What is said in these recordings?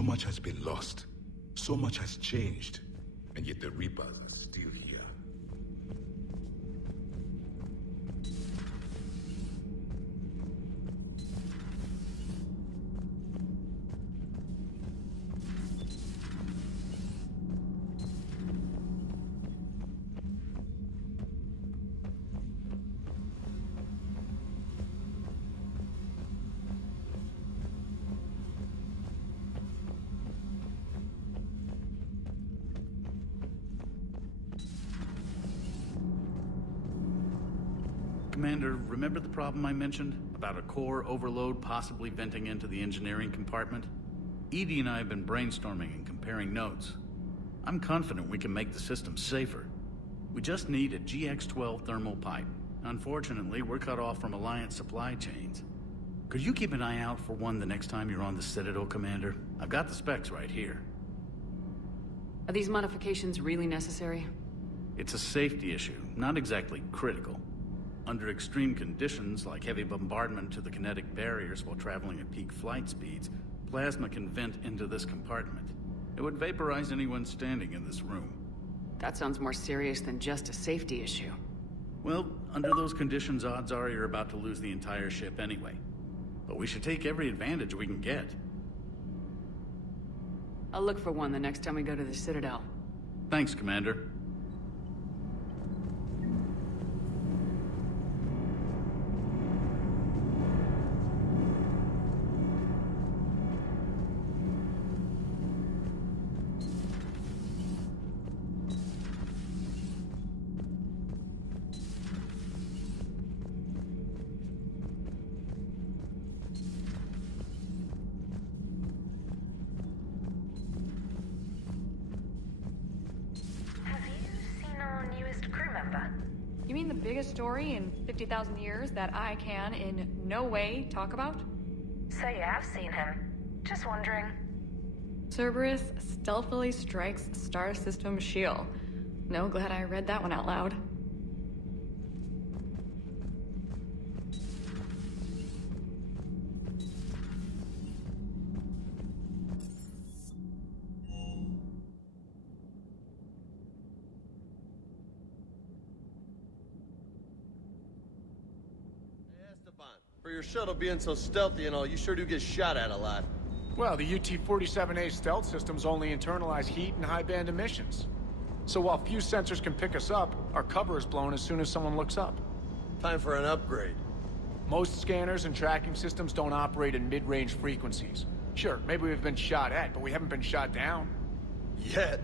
So much has been lost. So much has changed. And yet the Reapers are still here. Commander, remember the problem I mentioned? About a core overload possibly venting into the engineering compartment? Edie and I have been brainstorming and comparing notes. I'm confident we can make the system safer. We just need a GX-12 thermal pipe. Unfortunately, we're cut off from Alliance supply chains. Could you keep an eye out for one the next time you're on the Citadel, Commander? I've got the specs right here. Are these modifications really necessary? It's a safety issue, not exactly critical. Under extreme conditions, like heavy bombardment to the kinetic barriers while traveling at peak flight speeds, plasma can vent into this compartment. It would vaporize anyone standing in this room. That sounds more serious than just a safety issue. Well, under those conditions, odds are you're about to lose the entire ship anyway. But we should take every advantage we can get. I'll look for one the next time we go to the Citadel. Thanks, Commander. You mean the biggest story in 50,000 years that I can in no way talk about? So you have seen him. Just wondering. Cerberus stealthily strikes Star System shield. No, glad I read that one out loud. For your shuttle being so stealthy and all, you sure do get shot at a lot. Well, the UT-47A stealth systems only internalize heat and high-band emissions. So while few sensors can pick us up, our cover is blown as soon as someone looks up. Time for an upgrade. Most scanners and tracking systems don't operate in mid-range frequencies. Sure, maybe we've been shot at, but we haven't been shot down. Yet.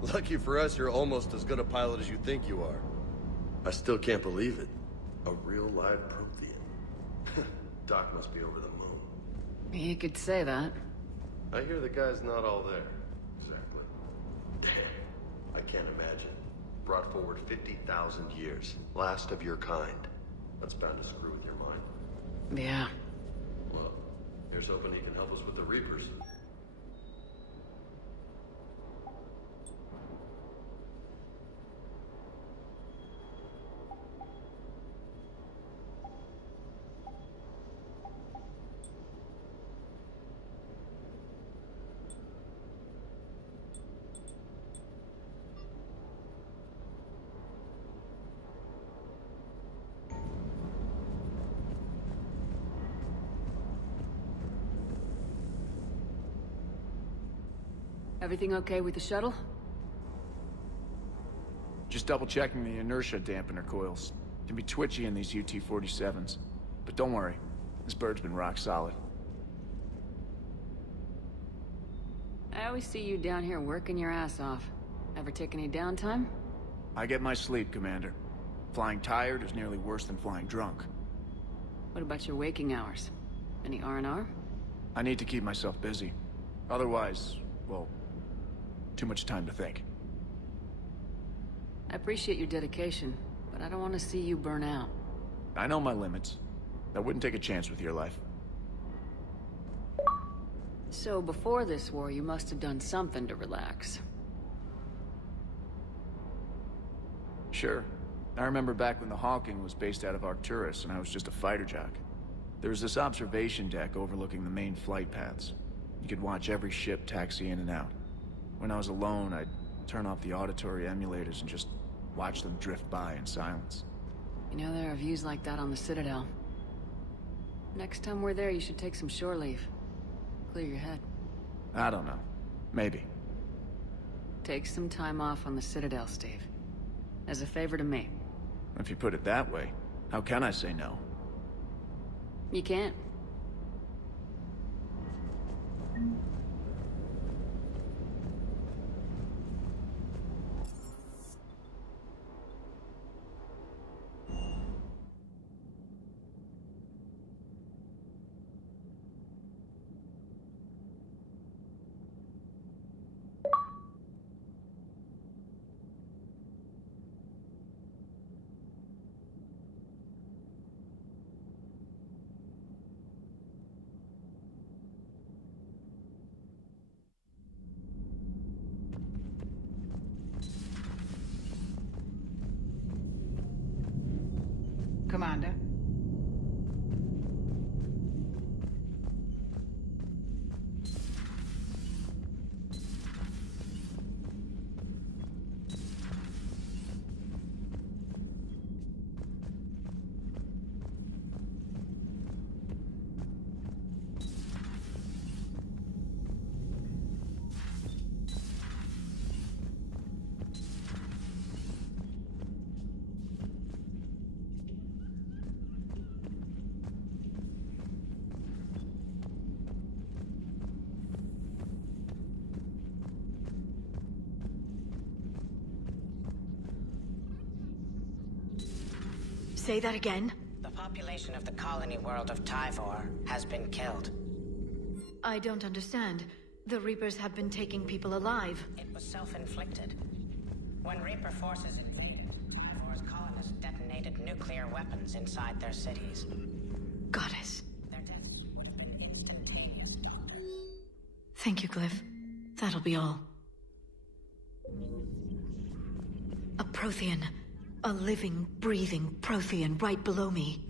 Lucky for us, you're almost as good a pilot as you think you are. I still can't believe it. A real live Prothean. Doc must be over the moon. You could say that. I hear the guy's not all there. Exactly. Damn. I can't imagine. Brought forward 50,000 years. Last of your kind. That's bound to screw with your mind. Yeah. Well, here's hoping he can help us with the Reapers. Everything okay with the shuttle? Just double-checking the inertia dampener coils. Can be twitchy in these UT-47s. But don't worry, this bird's been rock solid. I always see you down here working your ass off. Ever take any downtime? I get my sleep, Commander. Flying tired is nearly worse than flying drunk. What about your waking hours? Any R&R? I need to keep myself busy. Otherwise, well, too much time to think. I appreciate your dedication, but I don't want to see you burn out. I know my limits. I wouldn't take a chance with your life. So before this war, you must have done something to relax. Sure. I remember back when the Hawking was based out of Arcturus and I was just a fighter jock. There was this observation deck overlooking the main flight paths. You could watch every ship taxi in and out. When I was alone, I'd turn off the auditory emulators and just watch them drift by in silence. You know, there are views like that on the Citadel. Next time we're there, you should take some shore leave. Clear your head. I don't know. Maybe. Take some time off on the Citadel, Steve. As a favor to me. If you put it that way, how can I say no? You can't. Commander. Say that again? The population of the colony world of Tyvor has been killed. I don't understand. The Reapers have been taking people alive. It was self-inflicted. When Reaper forces invaded, Tyvor's colonists detonated nuclear weapons inside their cities. Goddess. Their deaths would have been instantaneous, Doctor. Thank you, Glyph. That'll be all. A Prothean. A living, breathing Prothean right below me.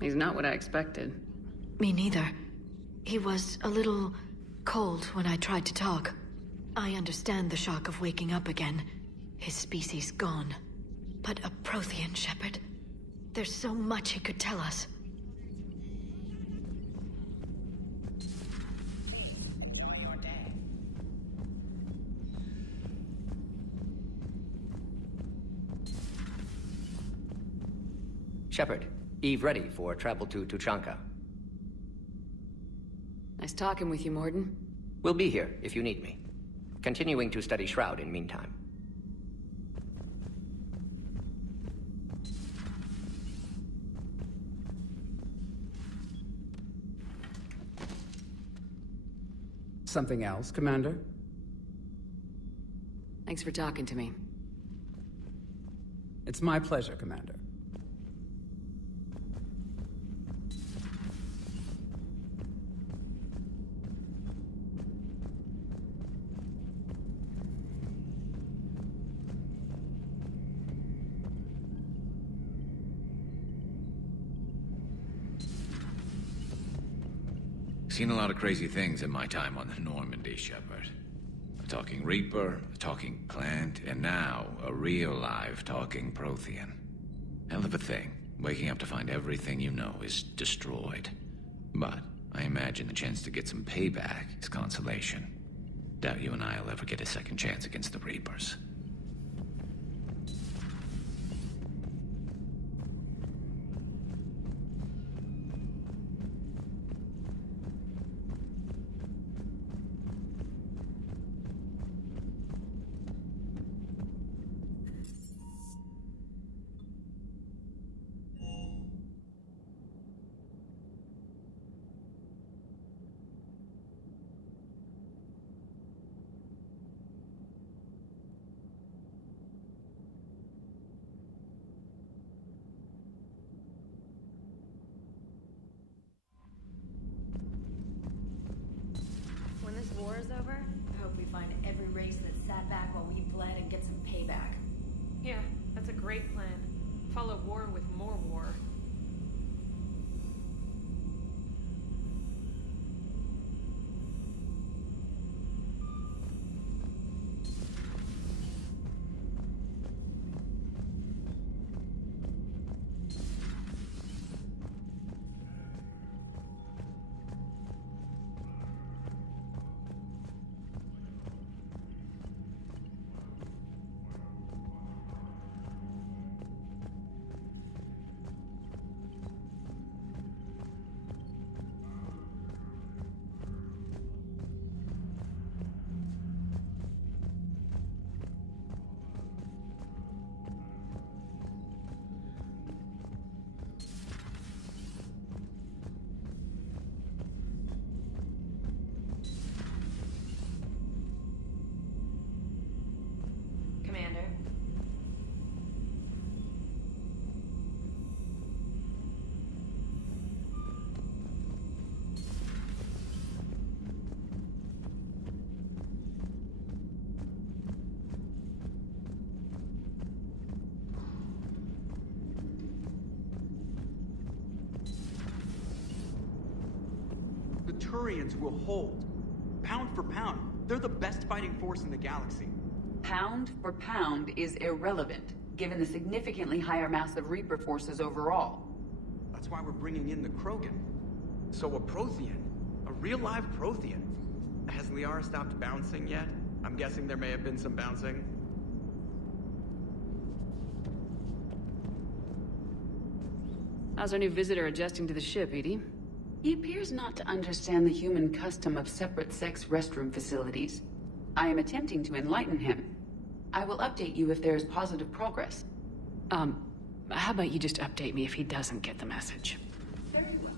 He's not what I expected. Me neither. He was a little cold when I tried to talk. I understand the shock of waking up again. His species gone. But a Prothean, Shepard. There's so much he could tell us. Your day. Shepard, Eve ready for travel to Tuchanka. Nice talking with you, Morden. We'll be here if you need me. Continuing to study Shroud in meantime. Something else, Commander? Thanks for talking to me. It's my pleasure, Commander. Seen a lot of crazy things in my time on the Normandy, Shepard. A talking Reaper, a talking plant, and now a real live talking Prothean. Hell of a thing, waking up to find everything you know is destroyed. But I imagine the chance to get some payback is consolation. Doubt you and I'll ever get a second chance against the Reapers. When this war is over, I hope we find every race that sat back while we bled and get some payback. Yeah, that's a great plan. Follow war with more war. Turians will hold. Pound for pound, they're the best fighting force in the galaxy. Pound for pound is irrelevant, given the significantly higher mass of Reaper forces overall. That's why we're bringing in the Krogan. So a Prothean, a real live Prothean. Has Liara stopped bouncing yet? I'm guessing there may have been some bouncing. How's our new visitor adjusting to the ship, Edie? He appears not to understand the human custom of separate-sex restroom facilities. I am attempting to enlighten him. I will update you if there is positive progress. How about you just update me if he doesn't get the message? Very well.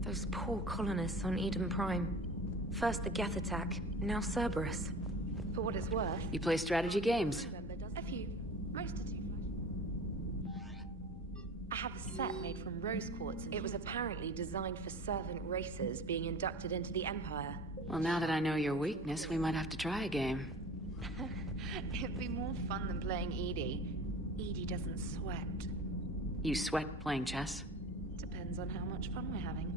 Those poor colonists on Eden Prime. First the Geth attack, now Cerberus. For what it's worth. You play strategy games. A few. Most are too flash. I have a set made from rose quartz. It was apparently designed for servant races being inducted into the Empire. Well, now that I know your weakness, we might have to try a game. It'd be more fun than playing Edie. Edie doesn't sweat. You sweat playing chess? Depends on how much fun we're having.